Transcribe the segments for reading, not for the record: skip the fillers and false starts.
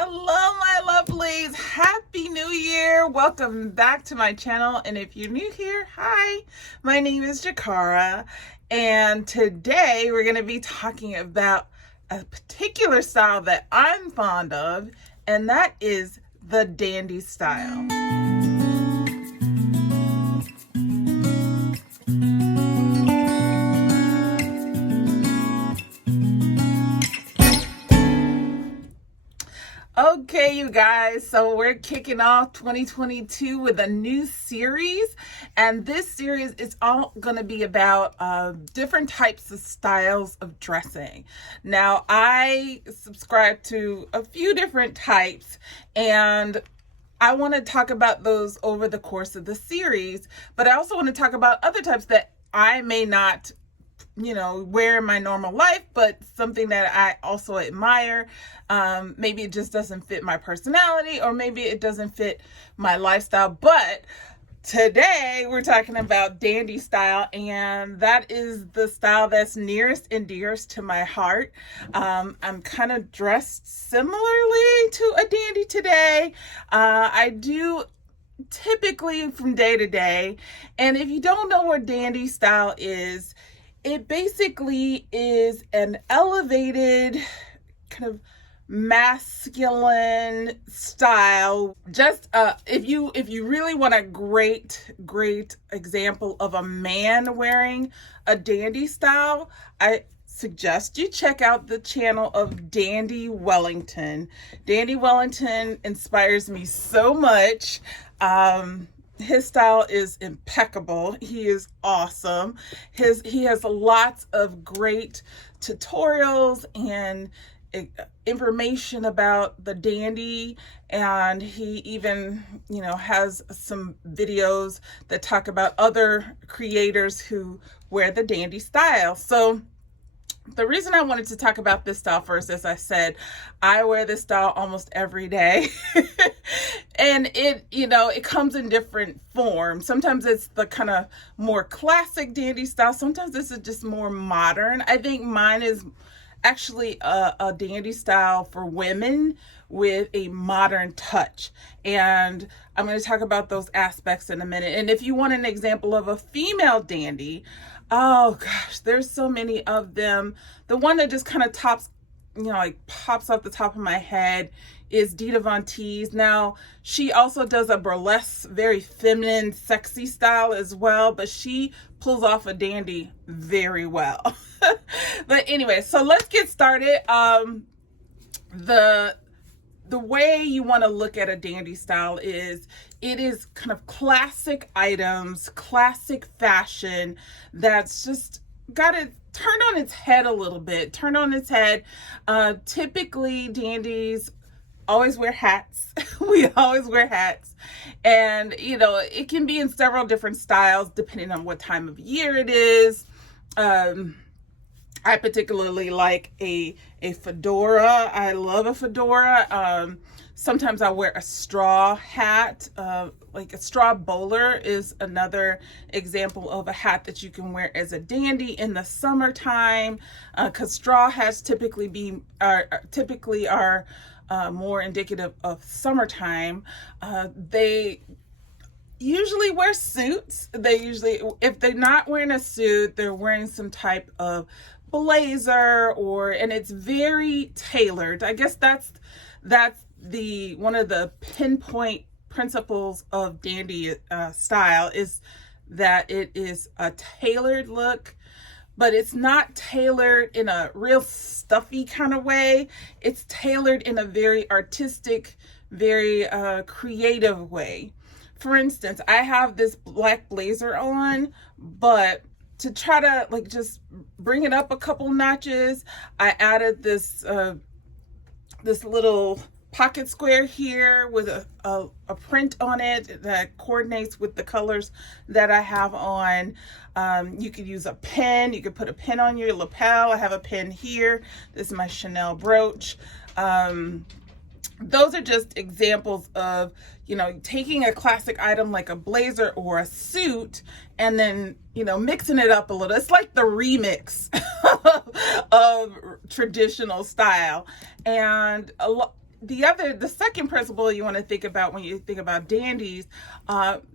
Hello, my lovelies. Happy New Year. Welcome back to my channel. And if you're new here, hi, my name is Jakara. And today we're going to be talking about a particular style that I'm fond of, and that is the dandy style. Okay, you guys, so we're kicking off 2022 with a new series, and this series is all going to be about different types of styles of dressing. Now, I subscribe to a few different types, and I want to talk about those over the course of the series, but I also want to talk about other types that I may not wear in my normal life, but something that I also admire. Maybe it just doesn't fit my personality, or maybe it doesn't fit my lifestyle. But today we're talking about dandy style, and that is the style that's nearest and dearest to my heart. I'm kind of dressed similarly to a dandy today. I do typically from day to day. And if you don't know what dandy style is, it basically is an elevated kind of masculine style. Just if you really want a great example of a man wearing a dandy style, I suggest you check out the channel of Dandy Wellington. Dandy Wellington inspires me so much. His style is impeccable. He is awesome. He has lots of great tutorials and information about the dandy, and he even has some videos that talk about other creators who wear the dandy style. So the reason I wanted to talk about this style first, as I said, I wear this style almost every day. And it comes in different forms. Sometimes it's the kind of more classic dandy style. Sometimes this is just more modern. I think mine is actually a dandy style for women with a modern touch. And I'm going to talk about those aspects in a minute. And if you want an example of a female dandy, oh gosh, there's so many of them. The one that just kind of pops off the top of my head is Dita Von Teese. Now, she also does a burlesque, very feminine, sexy style as well, but she pulls off a dandy very well. But anyway, so let's get started. The way you want to look at a dandy style is it is kind of classic items, classic fashion that's just got to turn on its head a little bit, turn on its head. Typically, dandies always wear hats. We always wear hats. And, it can be in several different styles depending on what time of year it is. I particularly like a fedora. I love a fedora. Sometimes I wear a straw hat. Like a straw bowler is another example of a hat that you can wear as a dandy in the summertime. Because straw hats typically are more indicative of summertime. They usually wear suits. If they're not wearing a suit, they're wearing some type of blazer, and it's very tailored. I guess that's the one of the pinpoint principles of dandy style is that it is a tailored look, but it's not tailored in a real stuffy kind of way. It's tailored in a very artistic, very creative way. For instance, I have this black blazer on, but to try to just bring it up a couple notches, I added this little pocket square here with a print on it that coordinates with the colors that I have on. You could use a pin. You could put a pin on your lapel. I have a pin here. This is my Chanel brooch. Those are just examples of, taking a classic item like a blazer or a suit and then, mixing it up a little. It's like the remix of traditional style. And the second principle you want to think about when you think about dandies,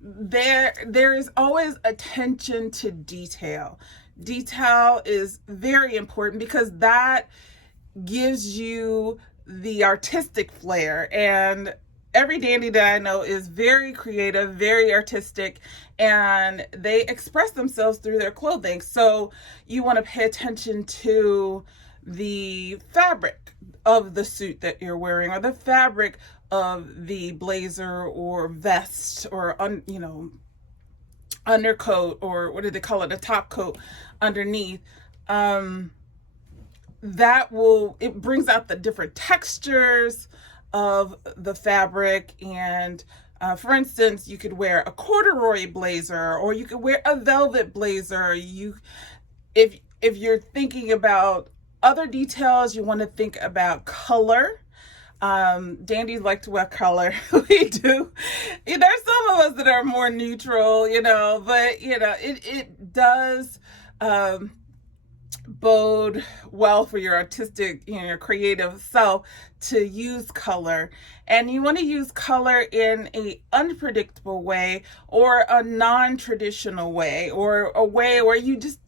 there is always attention to detail. Detail is very important because that gives you the artistic flair. And every dandy that I know is very creative, very artistic, and they express themselves through their clothing. So you want to pay attention to the fabric of the suit that you're wearing, or the fabric of the blazer or vest, or undercoat, or what do they call it, a top coat underneath. It brings out the different textures of the fabric. And for instance, you could wear a corduroy blazer, or you could wear a velvet blazer. If you're thinking about other details, you want to think about color. Dandies like to wear color. We do. There's some of us that are more neutral, but it does bode well for your artistic, your creative self to use color. And you want to use color in a unpredictable way, or a non-traditional way, or a way where you just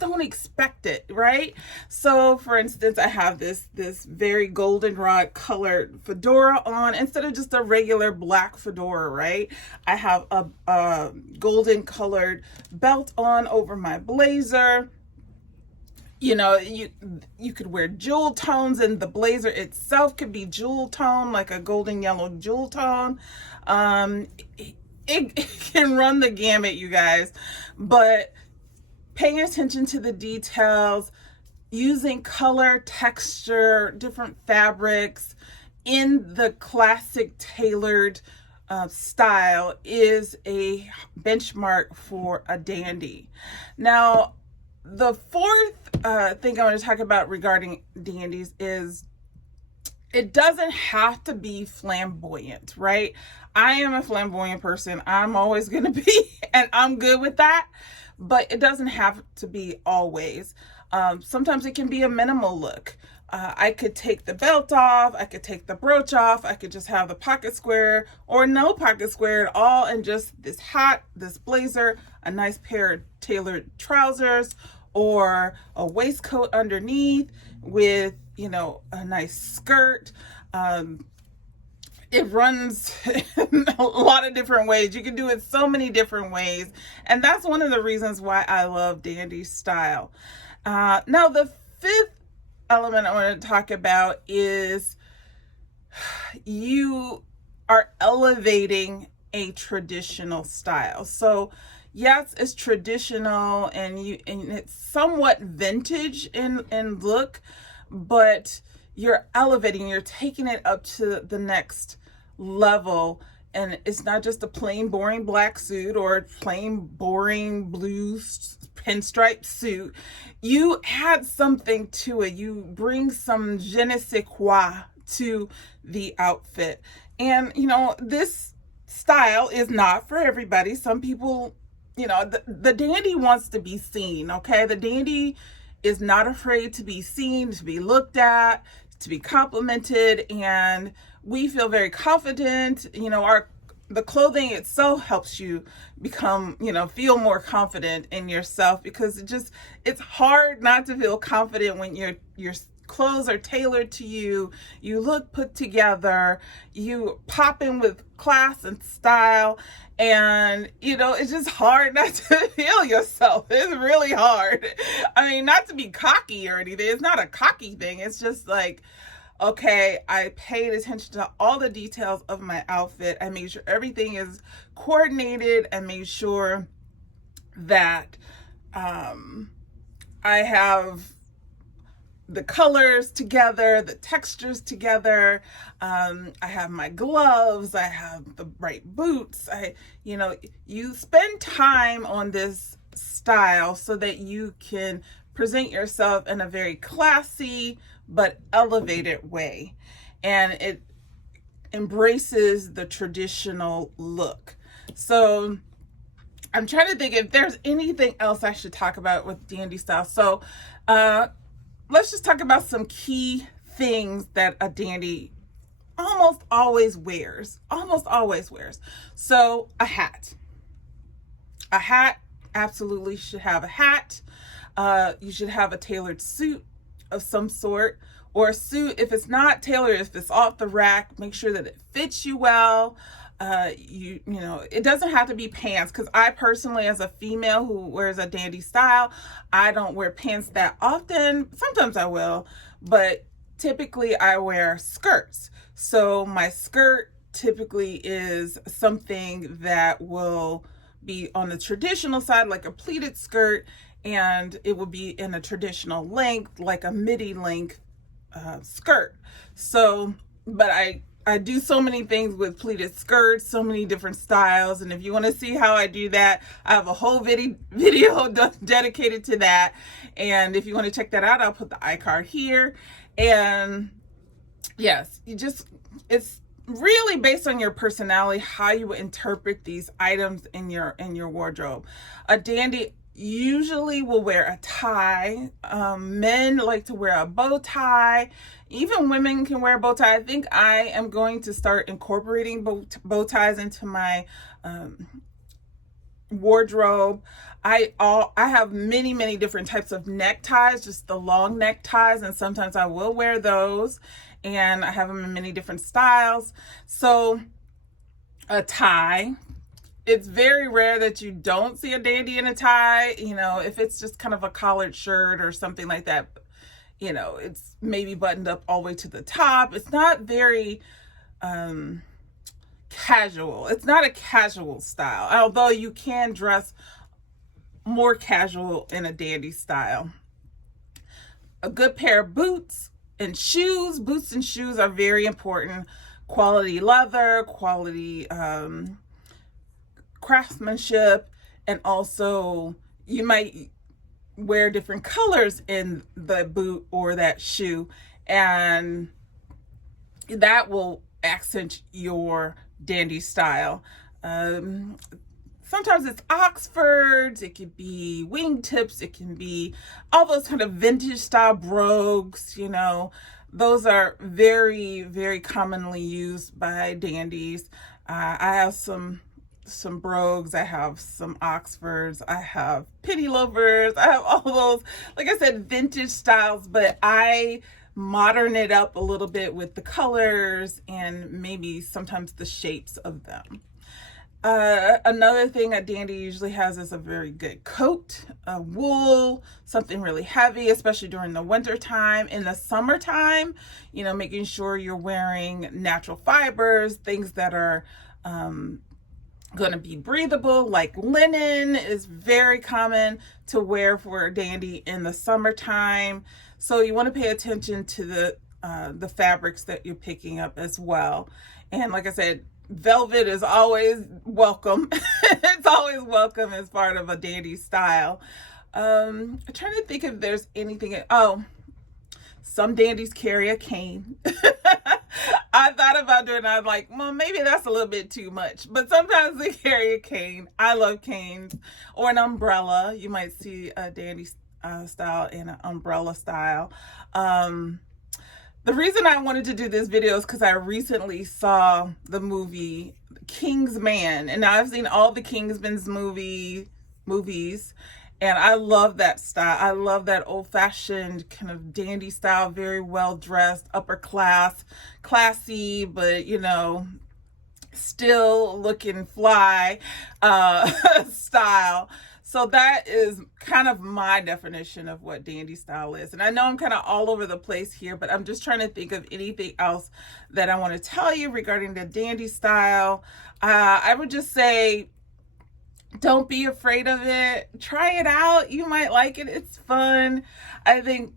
don't expect it, right? So for instance, I have this very goldenrod colored fedora on instead of just a regular black fedora, right? I have a golden colored belt on over my blazer. You could wear jewel tones, and the blazer itself could be jewel tone, like a golden yellow jewel tone. It can run the gamut, you guys. But paying attention to the details, using color, texture, different fabrics in the classic tailored style is a benchmark for a dandy. Now, the fourth thing I want to talk about regarding dandies is it doesn't have to be flamboyant, right? I am a flamboyant person. I'm always going to be, and I'm good with that, but it doesn't have to be always. Sometimes it can be a minimal look. I could take the belt off, I could take the brooch off, I could just have the pocket square or no pocket square at all, and just this blazer, a nice pair of tailored trousers, or a waistcoat underneath with, a nice skirt. It runs in a lot of different ways. You can do it so many different ways. And that's one of the reasons why I love dandy style. Now, the fifth element I want to talk about is you are elevating a traditional style. So yes, it's traditional and it's somewhat vintage in look, but you're elevating, you're taking it up to the next level. And it's not just a plain boring black suit or a plain boring blue pinstripe suit. You add something to it. You bring some je ne sais quoi to the outfit. And this style is not for everybody. Some people, the dandy wants to be seen, okay? The dandy is not afraid to be seen, to be looked at, to be complimented, and we feel very confident. The clothing itself helps you become, feel more confident in yourself, because it's hard not to feel confident when your clothes are tailored to you. You look put together, you pop in with class and style, and it's just hard not to feel yourself. It's really hard. I mean, not to be cocky or anything. It's not a cocky thing. It's just like, okay, I paid attention to all the details of my outfit. I made sure everything is coordinated. I made sure that I have the colors together, the textures together. I have my gloves. I have the right boots. You spend time on this style so that you can present yourself in a very classy but elevated way, and it embraces the traditional look. So I'm trying to think if there's anything else I should talk about with dandy style. So let's just talk about some key things that a dandy almost always wears. So a hat. A hat, absolutely should have a hat. You should have a tailored suit of some sort, or a suit. If it's not tailored, if it's off the rack, make sure that it fits you well. You know, it doesn't have to be pants, because I personally, as a female who wears a dandy style, I don't wear pants that often. Sometimes I will, but typically I wear skirts. So my skirt typically is something that will be on the traditional side, like a pleated skirt, and it will be in a traditional length, like a midi length skirt. So, but I do so many things with pleated skirts, so many different styles. And if you want to see how I do that, I have a whole video dedicated to that. And if you want to check that out, I'll put the iCard here. And yes, it's really based on your personality, how you interpret these items in your wardrobe. A dandy usually will wear a tie. Men like to wear a bow tie. Even women can wear a bow tie. I think I am going to start incorporating bow ties into my wardrobe. I have many different types of neckties, just the long neckties, and sometimes I will wear those, and I have them in many different styles. So a tie. It's very rare that you don't see a dandy in a tie. You know, if it's just kind of a collared shirt or something like that, you know, it's maybe buttoned up all the way to the top. It's not very casual. It's not a casual style, although you can dress more casual in a dandy style. A good pair of boots and shoes. Boots and shoes are very important. Quality leather, quality craftsmanship, and also you might wear different colors in the boot or that shoe, and that will accent your dandy style. Sometimes it's Oxfords, it could be wingtips, it can be all those kind of vintage style brogues, you know. Those are very commonly used by dandies. I have some brogues, I have some Oxfords, I have penny loafers, I have all those, like I said, vintage styles, but I modern it up a little bit with the colors and maybe sometimes the shapes of them. Another thing a dandy usually has is a very good coat, wool, something really heavy, especially during the winter time. In the summertime, you know, making sure you're wearing natural fibers, things that are going to be breathable, like linen is very common to wear for a dandy in the summertime. So you want to pay attention to the fabrics that you're picking up as well. And like I said, velvet is always welcome. It's always welcome as part of a dandy style. I'm trying to think if there's anything. Oh, some dandies carry a cane. I thought about doing it. I'm like, well, maybe that's a little bit too much. But sometimes they carry a cane. I love canes. Or an umbrella. You might see a dandy style and an umbrella style. The reason I wanted to do this video is because I recently saw the movie King's Man. And now I've seen all the Kingsman's movies. And I love that style. I love that old-fashioned kind of dandy style, very well-dressed, upper class, classy, but, you know, still looking fly style. So that is kind of my definition of what dandy style is. And I know I'm kind of all over the place here, but I'm just trying to think of anything else that I want to tell you regarding the dandy style. I would just say, don't be afraid of it. Try it out. You might like it. It's fun. I think,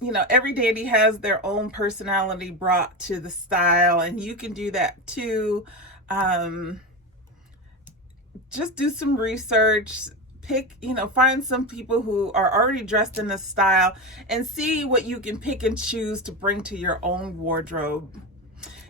you know, every dandy has their own personality brought to the style, and you can do that too. Just do some research. Find some people who are already dressed in this style and see what you can pick and choose to bring to your own wardrobe.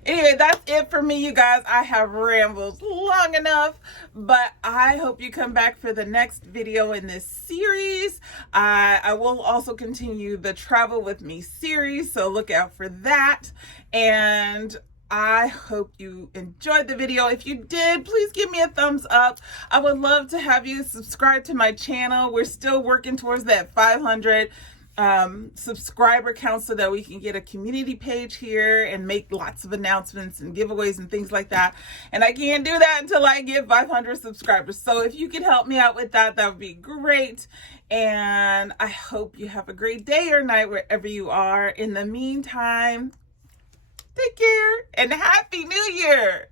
Anyway, that's it for me, you guys. I have rambled long enough, but I hope you come back for the next video in this series. I will also continue the Travel With Me series, so look out for that. And I hope you enjoyed the video. If you did, please give me a thumbs up. I would love to have you subscribe to my channel. We're still working towards that 500 subscriber count so that we can get a community page here and make lots of announcements and giveaways and things like that. And I can't do that until I get 500 subscribers. So if you could help me out with that, that would be great. And I hope you have a great day or night wherever you are. In the meantime, take care and Happy New Year.